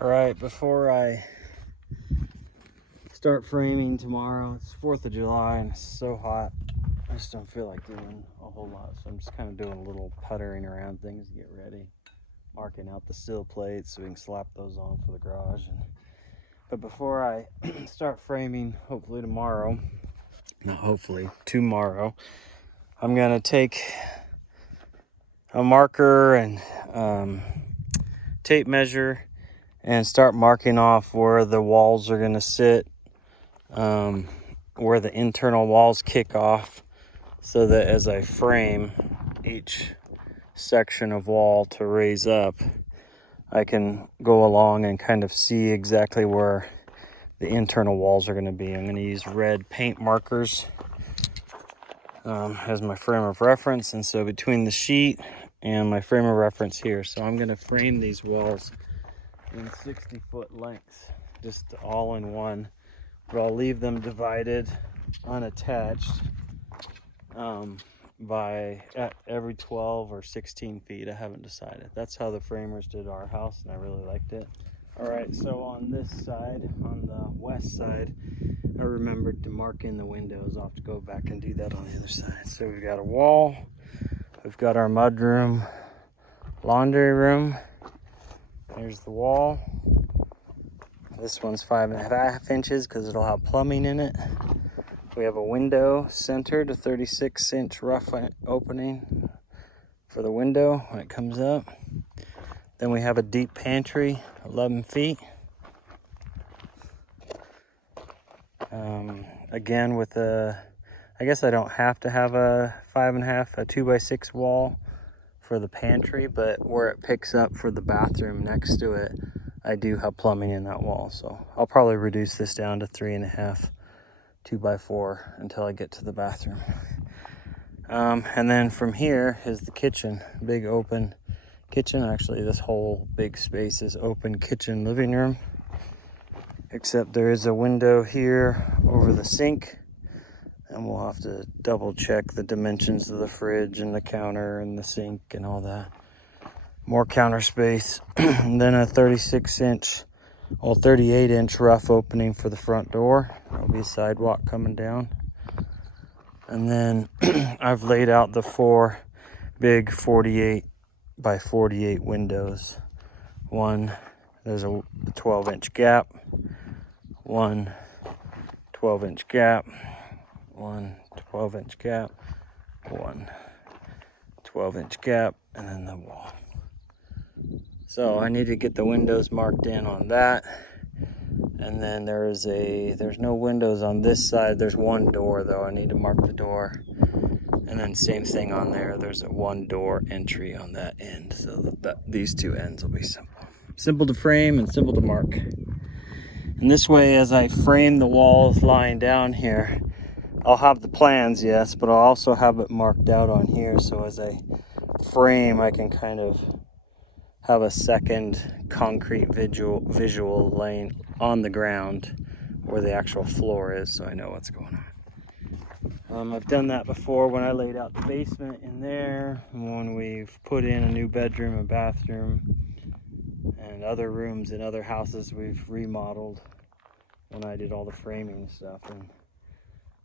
All right, before I start framing tomorrow, it's 4th of July and it's so hot. I just don't feel like doing a whole lot. So I'm just kind of doing a little puttering around things to get ready. Marking out the sill plates so we can slap those on for the garage. But before I start framing, hopefully tomorrow, not hopefully, tomorrow, I'm gonna take a marker and tape measure and start marking off where the walls are gonna sit, where the internal walls kick off, so that as I frame each section of wall to raise up, I can go along and kind of see exactly where the internal walls are going to be. I'm going to use red paint markers as my frame of reference, and so between the sheet and my frame of reference here, so I'm going to frame these walls in 60-foot lengths, just all in one, but I'll leave them divided, unattached, by at every 12 or 16 feet. I haven't decided. That's how the framers did our house, and I really liked it. All right, so on this side, on the west side, I remembered to mark in the windows. I'll have to go back and do that on the other side. So we've got a wall, we've got our mudroom, laundry room. There's the wall. This one's 5.5 inches because it'll have plumbing in it. We have a window centered, a 36-inch rough opening for the window when it comes up. Then we have a deep pantry, 11 feet. Again, with I guess I don't have to have a 5.5, a 2x6 wall for the pantry, but where it picks up for the bathroom next to it, I do have plumbing in that wall. So I'll probably reduce this down to 3.5. 2x4 until I get to the bathroom. And then from here is the kitchen, big open kitchen. Actually, this whole big space is open kitchen living room, except there is a window here over the sink, and we'll have to double check the dimensions of the fridge and the counter and the sink and all that. More counter space. And then a 38-inch rough opening for the front door. There'll be a sidewalk coming down. And then I've laid out the 4 big 48 by 48 windows. One, there's a 12-inch gap. One 12-inch gap. One 12-inch gap. One 12-inch gap. And then the wall. So I need to get the windows marked in on that. And then there's no windows on this side. There's one door though. I need to mark the door. And then same thing on there. There's a 1 door entry on that end. So that these two ends will be simple. Simple to frame and simple to mark. And this way, as I frame the walls lying down here, I'll have the plans, yes, but I'll also have it marked out on here. So as I frame, I can kind of have a second concrete visual laying on the ground where the actual floor is, so I know what's going on. I've done that before when I laid out the basement in there, and when we've put in a new bedroom and bathroom and other rooms in other houses we've remodeled when I did all the framing stuff. And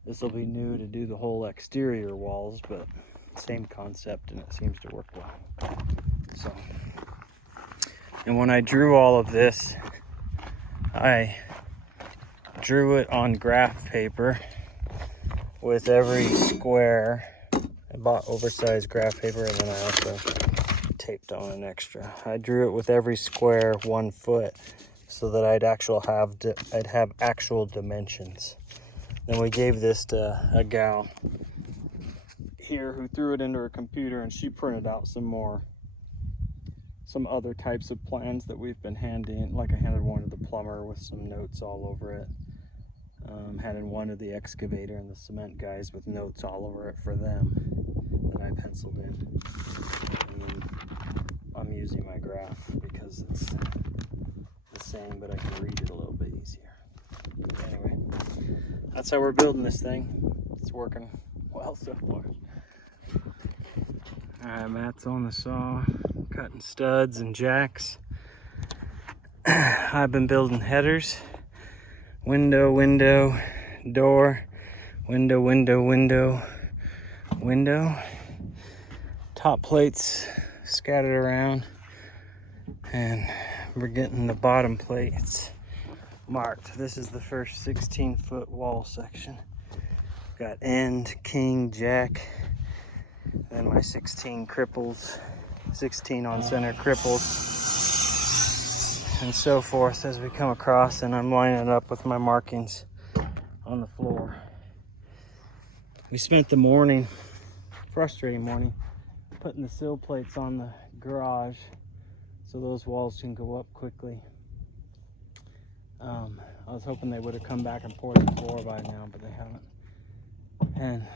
this will be new to do the whole exterior walls, but same concept, and it seems to work well. So, and when I drew all of this, I drew it on graph paper with every square. I bought oversized graph paper, and then I also taped on an extra. I drew it with every square 1 foot so that I'd have actual dimensions. Then we gave this to a gal here who threw it into her computer, and she printed out some other types of plans that we've been handing. Like I handed one to the plumber with some notes all over it. Handed one to the excavator and the cement guys with notes all over it for them that I penciled in. And then I'm using my graph because it's the same, but I can read it a little bit easier. Anyway, that's how we're building this thing. It's working well so far. Alright, Matt's on the saw, cutting studs and jacks. I've been building headers, window, window, door, window, window, window, window. Top plates scattered around, and we're getting the bottom plates marked. This is the first 16-foot wall section. Got end, king, jack, then my 16 cripples, 16 on center cripples, and so forth as we come across, and I'm lining it up with my markings on the floor. We spent the morning, frustrating morning, putting the sill plates on the garage so those walls can go up quickly. I was hoping they would have come back and poured the floor by now, but they haven't. And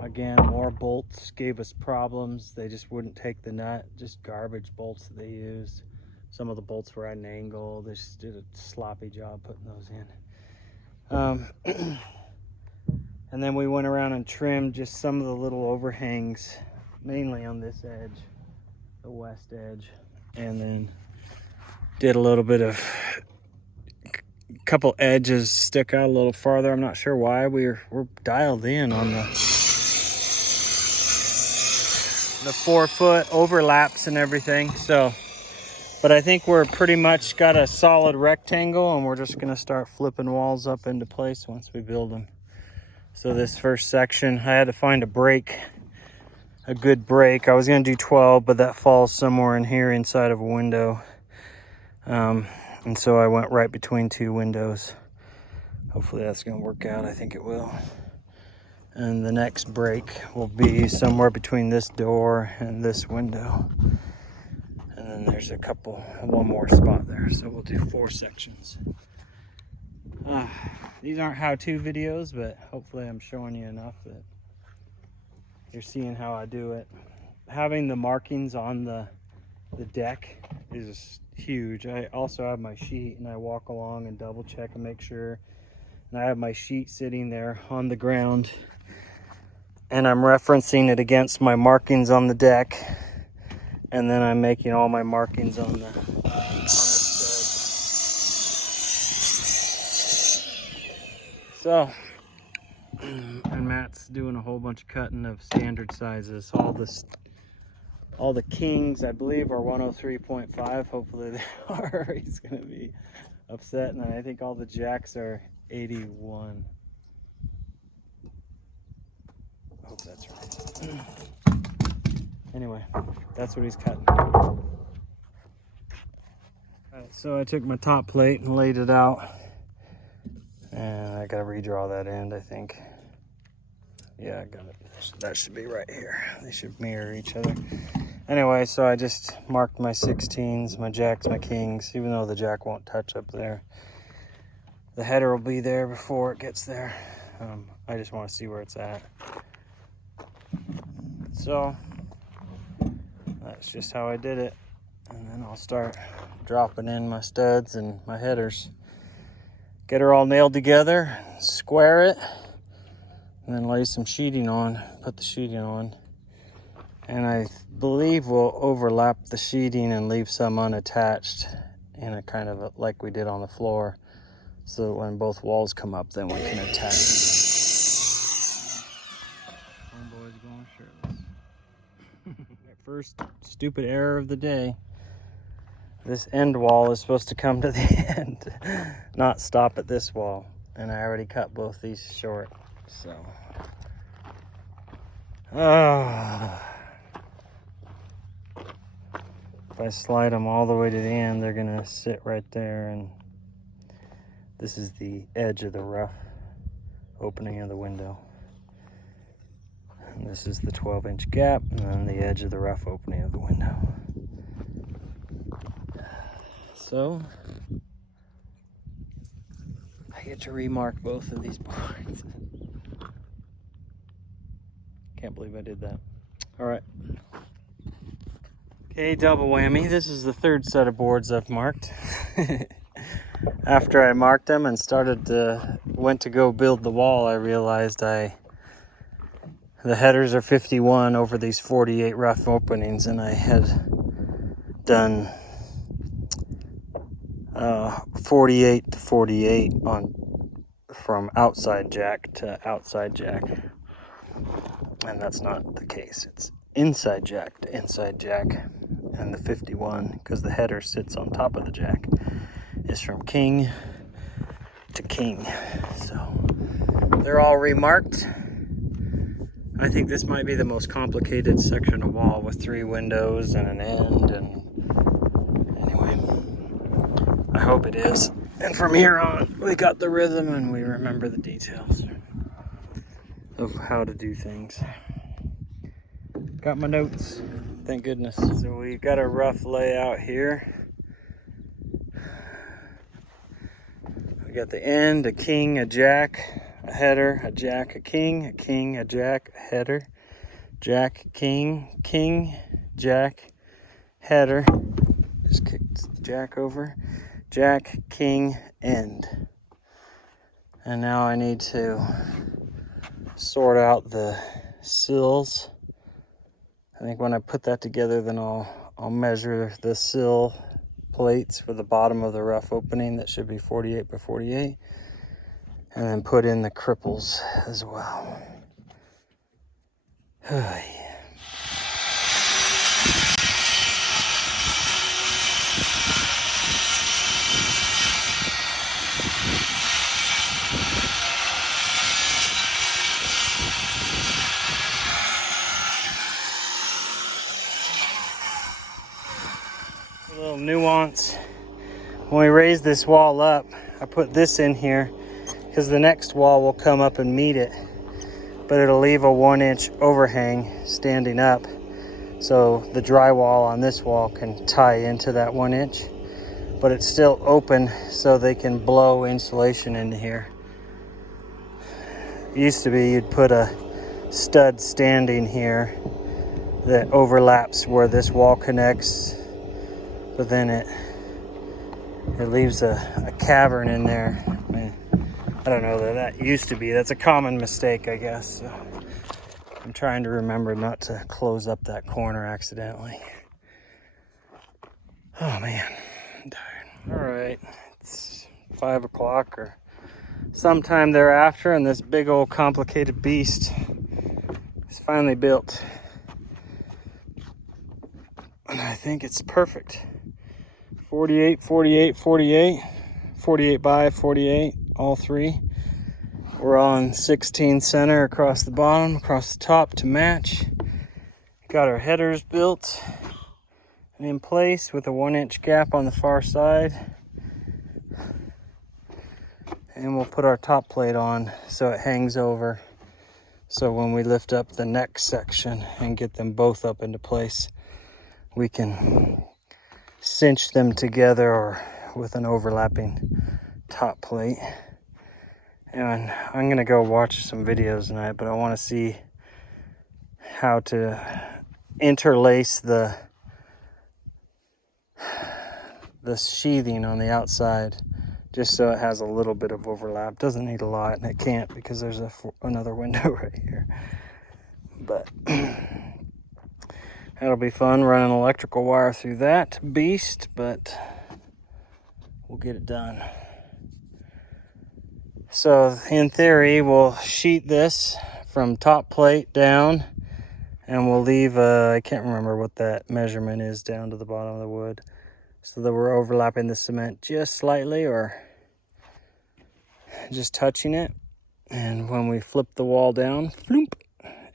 again, more bolts gave us problems. They just wouldn't take the nut, just garbage bolts that they used. Some of the bolts were at an angle. They just did a sloppy job putting those in. And then we went around and trimmed just some of the little overhangs, mainly on this edge, the west edge, and then did a little bit of couple edges stick out a little farther. I'm not sure why. We're dialed in on the 4-foot overlaps and everything. So, but I think we're pretty much got a solid rectangle, and we're just gonna start flipping walls up into place once we build them. So this first section, I had to find a break, a good break. I was gonna do 12, but that falls somewhere in here inside of a window. And so I went right between two windows. Hopefully that's gonna work out. I think it will. And the next break will be somewhere between this door and this window. And then there's one more spot there. So we'll do 4 sections. These aren't how-to videos, but hopefully I'm showing you enough that you're seeing how I do it. Having the markings on the deck is huge. I also have my sheet, and I walk along and double check and make sure. And I have my sheet sitting there on the ground, and I'm referencing it against my markings on the deck, and then I'm making all my markings on the stud. So, and Matt's doing a whole bunch of cutting of standard sizes. All the kings, I believe, are 103.5. Hopefully they are. He's gonna be upset. And I think all the jacks are 81. I hope that's right. Anyway, that's what he's cutting. All right, so I took my top plate and laid it out. And I gotta redraw that end, I think. Yeah, I got it. That should be right here. They should mirror each other. Anyway, so I just marked my 16s, my jacks, my kings, even though the jack won't touch up there. The header will be there before it gets there. I just want to see where it's at. So that's just how I did it. And then I'll start dropping in my studs and my headers. Get her all nailed together, square it, and then lay some sheeting on, put the sheeting on. And I believe we'll overlap the sheeting and leave some unattached in a kind of like we did on the floor, so that when both walls come up, then we can attach them. Homeboy's going shirtless. First stupid error of the day. This end wall is supposed to come to the end, not stop at this wall. And I already cut both these short, so. If I slide them all the way to the end, they're gonna sit right there, and this is the edge of the rough opening of the window. And this is the 12-inch gap, and then the edge of the rough opening of the window. So, I get to remark both of these boards. Can't believe I did that. All right. Okay, double whammy. This is the third set of boards I've marked. After I marked them and went to go build the wall, I realized the headers are 51 over these 48 rough openings, and I had done 48 to 48 on from outside jack to outside jack, and that's not the case. It's inside jack to inside jack, and the 51, because the header sits on top of the jack, is from king to king. So they're all remarked. I think this might be the most complicated section of wall with 3 windows and an end, and anyway, I hope it is. And from here on, we got the rhythm and we remember the details of how to do things. Got my notes, thank goodness. So we got a rough layout here. We got the end, a king, a jack, a header, a jack, a king, a jack, a header, jack, king, jack, header. Just kicked the jack over. Jack, king, end. And now I need to sort out the sills. I think when I put that together, then I'll measure the sill plates for the bottom of the rough opening. That should be 48 by 48. And then put in the cripples as well. A little nuance. When we raise this wall up, I put this in here because the next wall will come up and meet it, but it'll leave a 1-inch overhang standing up, so the drywall on this wall can tie into that 1 inch, but it's still open so they can blow insulation into here. It used to be you'd put a stud standing here that overlaps where this wall connects, but then it leaves a cavern in there. I mean, I don't know that used to be. That's a common mistake, I guess. So I'm trying to remember not to close up that corner accidentally. Oh man, I'm tired. All right, it's 5 o'clock or sometime thereafter, and this big old complicated beast is finally built. And I think it's perfect. 48, 48, 48, 48 by 48, all 3. We're on 16 center across the bottom, across the top to match. Got our headers built and in place with a 1-inch gap on the far side. And we'll put our top plate on so it hangs over. So when we lift up the next section and get them both up into place, we can cinch them together or with an overlapping top plate. And I'm gonna go watch some videos tonight, but I want to see how to interlace the sheathing on the outside, just so it has a little bit of overlap. Doesn't need a lot, and it can't because there's another window right here. But that'll be fun, running electrical wire through that beast, but we'll get it done. So in theory, we'll sheet this from top plate down, and we'll leave I can't remember what that measurement is down to the bottom of the wood, so that we're overlapping the cement just slightly or just touching it. And when we flip the wall down, floop,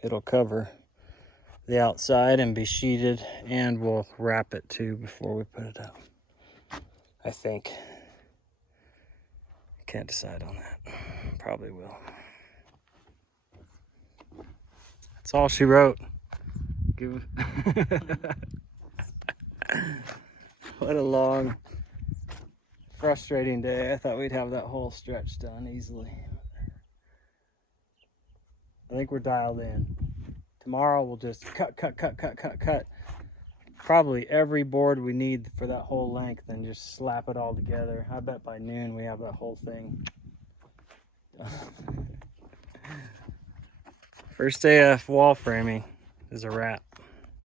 it'll cover the outside and be sheeted, and we'll wrap it too before we put it up, I think. Can't decide on that. Probably will. That's all she wrote. What a long, frustrating day. I thought we'd have that whole stretch done easily. I think we're dialed in. Tomorrow we'll just cut. Probably every board we need for that whole length and just slap it all together. I bet by noon we have that whole thing. First day of wall framing is a wrap.